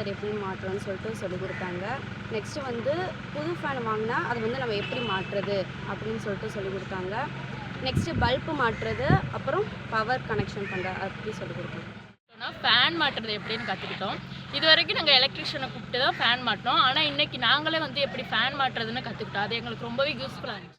Capacitor எப்படி மாட்டுறோன்னு சொல்லிட்டு சொல்லிக் கொடுத்தாங்க. நெக்ஸ்ட்டு வந்து புது ஃபேன் வாங்கினா அதை வந்து நம்ம எப்படி மாட்டுறது அப்படின்னு சொல்லிட்டு சொல்லிக் கொடுத்தாங்க. நெக்ஸ்ட்டு பல்பு மாட்டுறது, அப்புறம் பவர் கனெக்ஷன் பண்ணுறது அதை பற்றி சொல்லிக் கொடுத்தாங்க. ஃபேன் மாட்டுறது எப்படின்னு கற்றுக்கிட்டோம். இது வரைக்கும் நாங்கள் எலக்ட்ரிஷியனை கூப்பிட்டு தான் ஃபேன் மாட்டினோம். ஆனால் இன்றைக்கி நாங்களே வந்து எப்படி ஃபேன் மாட்டுறதுன்னு கற்றுக்கிட்டோம். அது எங்களுக்கு ரொம்பவே யூஸ்ஃபுல்லாக இருந்துச்சு.